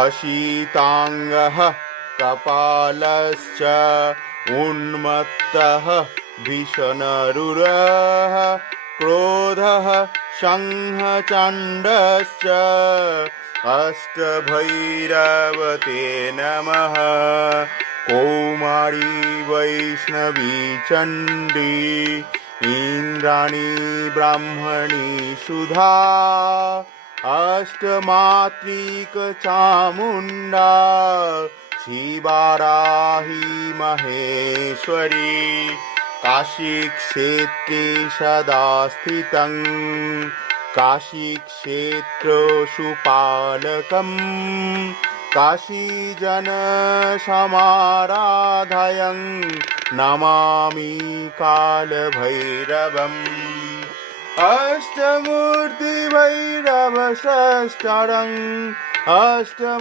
अशीताङ्गः कपालश्च उन्मत्तः भीषणरुरः क्रोधः शङ्खचण्डश्च अष्टभैरवते नमः कौमारी वैष्णवी चण्डी इन्द्राणी ब्राह्मणी सुधा अष्टमातृकचामुण्डा शिवाराही महेश्वरी काशीक्षेत्रे सदा स्थितं काशीक्षेत्रशुपालकं काशीजनसमाराधयं नमामि कालभैरवम् अष्टमूर्तिभैरवशस्त्रं अष्टम